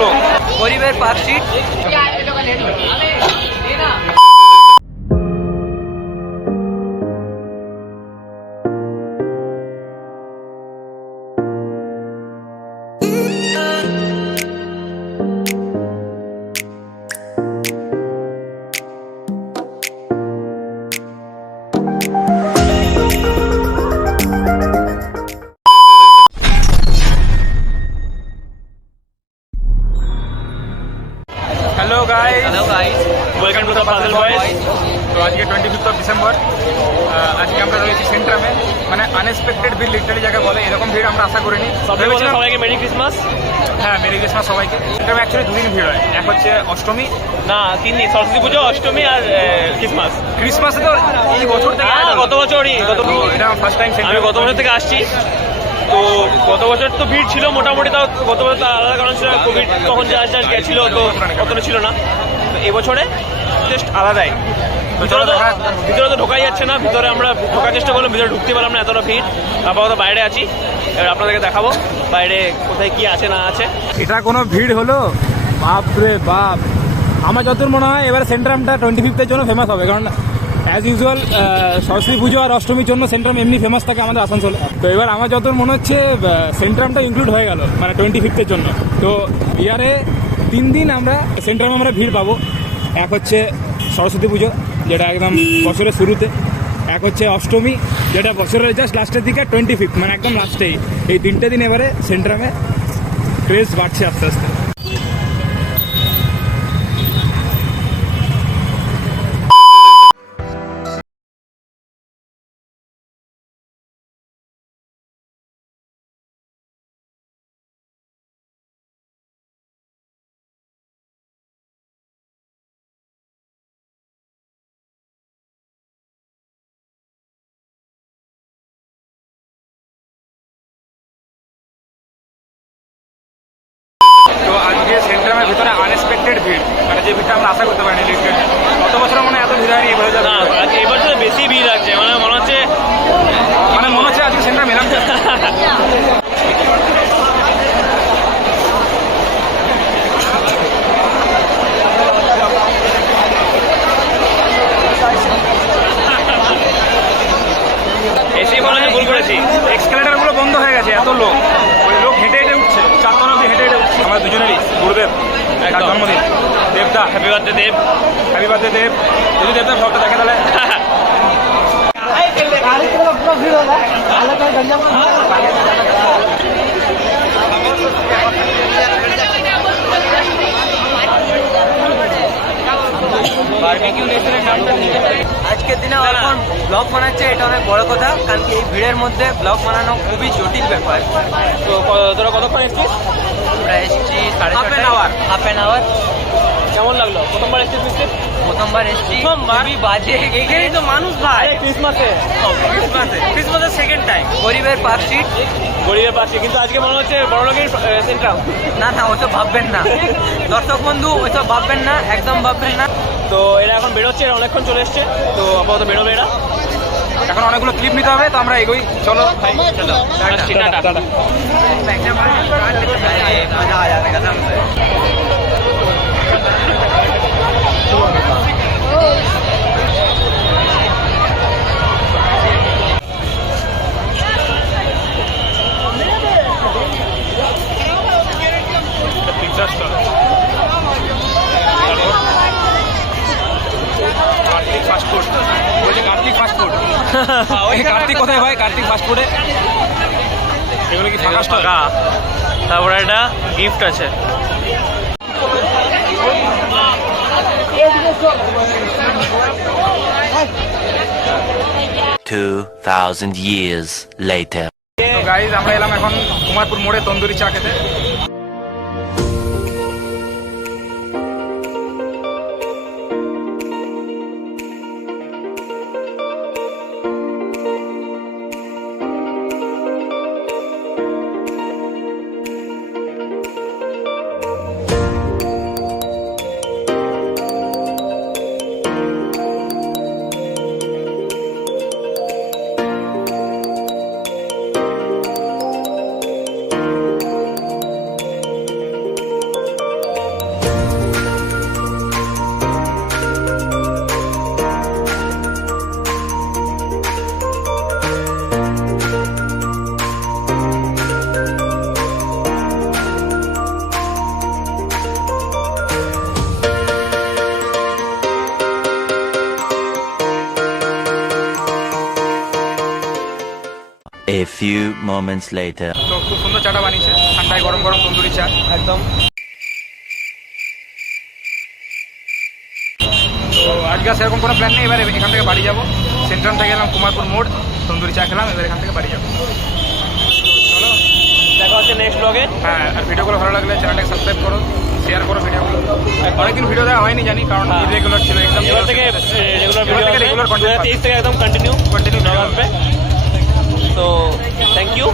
লোক, গরিবের পার্কশিট। Hello guys, welcome to the puzzle boys. তো আজকে 25 ডিসেম্বর। আজকে আমরা রয়েছি সেন্ট্রামে, মানে আনএক্সপেক্টেড ভিড় লিটারালি যাকে বলে, এরকম ভিড় আমরা আশা করিনি। সবাইকে মেরি ক্রিসমাস। হ্যাঁ, মেরি ক্রিসমাস সবাইকে। সেন্ট্রামে অ্যাকচুয়ালি দুদিন ভিড় হয়, এক হচ্ছে অষ্টমী, না 3 দিন, সরস্বতী পুজো, অষ্টমী আর ক্রিসমাস। ক্রিসমাসে তো এই বছর থেকে গত বছরই, এটা ফার্স্ট টাইম। আমি গত বছর থেকে আসছি। তো গত বছর তো ভিড় ছিল মোটামুটি, তাও গত বছর তো আলাদা কারণ ছিল, কোভিড তখন যা যা গেছিল তো অতটা ছিল না। তো এবছরে জাস্ট আলাদাই। ভিতরে তো ঢোকাই যাচ্ছে না, ভিতরে আমরা ঢোকার চেষ্টা করলাম, ভিতরে ঢুকতে পারলাম না, এতটা ভিড়। আপাতত বাইরে আছি, এবার আপনাদেরকে দেখাবো বাইরে কোথায় কি আছে না আছে। এটা কোনো ভিড় হলো? বাপ রে বাপ! আমার যতদূর মনে হয় এবার সেন্ট্রামটা 25 জন্য ফেমাস হবে, কারণ অ্যাজ ইউজুয়াল সরস্বতী পুজো আর অষ্টমীর জন্য সেন্ট্রাম এমনি ফেমাস থাকে আমাদের আসানসোলে। তো এবার আমার যতদূর মনে হচ্ছে সেন্ট্রামটা ইনক্লুড হয়ে গেল, মানে 25 জন্য। তো ইয়ারে 3 দিন আমরা সেন্ট্রামে আমরা ভিড় পাবো। এক হচ্ছে সরস্বতী পুজো, যেটা একদম বছরের শুরুতে। এক হচ্ছে অষ্টমী, যেটা বছরের জাস্ট লাস্টের দিকে, 25 মানে একদম লাস্টেই। এই 3টে দিন এবারে সেন্ট্রামে ক্রেজ বাড়ছে আস্তে আস্তে। তো আজকে সেন্ট্রামের ভিতরে আনএক্সপেক্টেড ভিড়, মানে যে ভিড়টা আমরা আশা করতে পারিনি। গত বছর মনে হয় এত ভিড় হয়নি, এবার না এবার তো বেশি ভিড় লাগছে, মানে মনে হচ্ছে আজকে সেন্ট্রাম এলাম। এসে মনে হয় ভুল করেছি। এক্সকেলেটার গুলো বন্ধ হয়ে গেছে, এত লোক, ওই লোক হেঁটে হেঁটে উঠছে, 4 তলা অব্দি হেঁটে হেঁটে উঠছে। আমার দুজনেরই গুরুদেব, তার জন্মদিন। দেবদা, হ্যাপি বার্থডে দেব। হ্যাপি বার্থডে দেব। যদি দেবদার ভক্ত দেখে তাহলে আজকের দিনে এখন ব্লগ বানাচ্ছে, এটা অনেক বড় কথা, কারণ কি এই ভিড়ের মধ্যে ব্লগ বানানো খুবই জটিল ব্যাপার। তো তোরা কতক্ষণ এসছিস? আমরা এসেছি Half an hour. Half an hour. কেমন লাগলো প্রথমবার এসছিস মিস্ত্রি? প্রথমবার এসেছি, খুবই বাজে। এখানেই তো মানুষ ভাই, ক্রিসমাসে ক্রিসমাসের সেকেন্ড টাইম। গরিবের পার্কশিট। গরিবের পাশে, কিন্তু আজকে মনে হচ্ছে বড় লোকের সেন্ট্রাম। না না, ওইসব ভাববেন না দর্শক বন্ধু, ওইসব ভাববেন না, একদম ভাববেন না। তো এরা এখন বেরোচ্ছে, এরা অনেকক্ষণ চলে এসছে, তো আপাতত বেরোবে এরা। এখন অনেকগুলো ক্লিপ নিতে হবে, তো আমরা এগোই। চলো ভাই, চলো। আসছি, টাটা। মজা আ যাবে কসম সে। Pizza stall, Kartik fast food. বলছে কার্তিক ফাস্টফুড। কার্তিক কোথায় ভাই? কার্তিক ফাস্টফুডে এগুলো কি ফাঁকা স্টল? তারপরে একটা গিফট আছে। $2,000 years later. গাইজ, আমরা এলাম এখন কুমারপুর মোড়ে তন্দুরি চা খেতে। few moments later. তো খুব সুন্দর চাটা বানিয়েছে, ঠান্ডায় গরম গরম তন্দুরি চা একদম। তো আজকে আর সেরকম কোনো প্ল্যান নেই, এবার এখান থেকে বাড়ি যাবো। সেন্ট্রাম থেকে গেলাম কুমারপুর মোড়, তন্দুরি চা খেলাম, এবার এখান থেকে বাড়ি যাবো। চলো, দেখা হচ্ছে নেক্সট ব্লগে। হ্যাঁ, আর ভিডিওগুলো ভালো লাগলে চ্যানেলটাকে সাবস্ক্রাইব করো, শেয়ার করো ভিডিওগুলো। অনেকদিন ভিডিও দেওয়া হয়নি জানি, কারণ ইরেগুলার ছিল একদম। এবার থেকে রেগুলার ভিডিও রেগুলার কন্টেন্ট 2023 থেকে একদম কন্টিনিউ কন্টিনিউ আসবে। তো থ্যাংক ইউ।